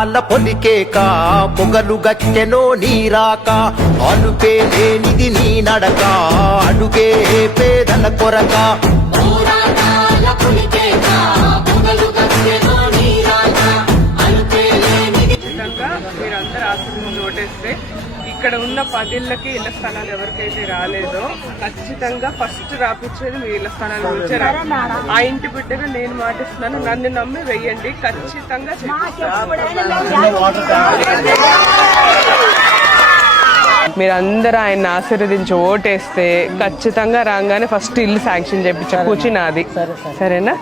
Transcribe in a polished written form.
జనాల పొలికేక పొగలు గచ్చెనో నీరాక అలుపే లేనిది నీ నడక అడుగే పేదల కొరక మీరందరూ ఆశీర్వాదం ఓటేస్తే ఇక్కడ ఉన్న 10 ఇళ్ళకి ఇళ్ల స్థలాలు ఎవరికైతే రాలేదో ఖచ్చితంగా ఫస్ట్ రాపిచ్చేది మీ ఇళ్ల స్థలాలు వచ్చారు. ఆ ఇంటి బిడ్డగా నేను మాటిస్తున్నాను, నన్ను నమ్మి వెయ్యండి, ఖచ్చితంగా మీరందరూ ఆయన ఆశీర్వదించి ఓటేస్తే ఖచ్చితంగా రాగానే ఫస్ట్ ఇల్లు శాంక్షన్ చేయించ కూర్చున్నది. సరేనా?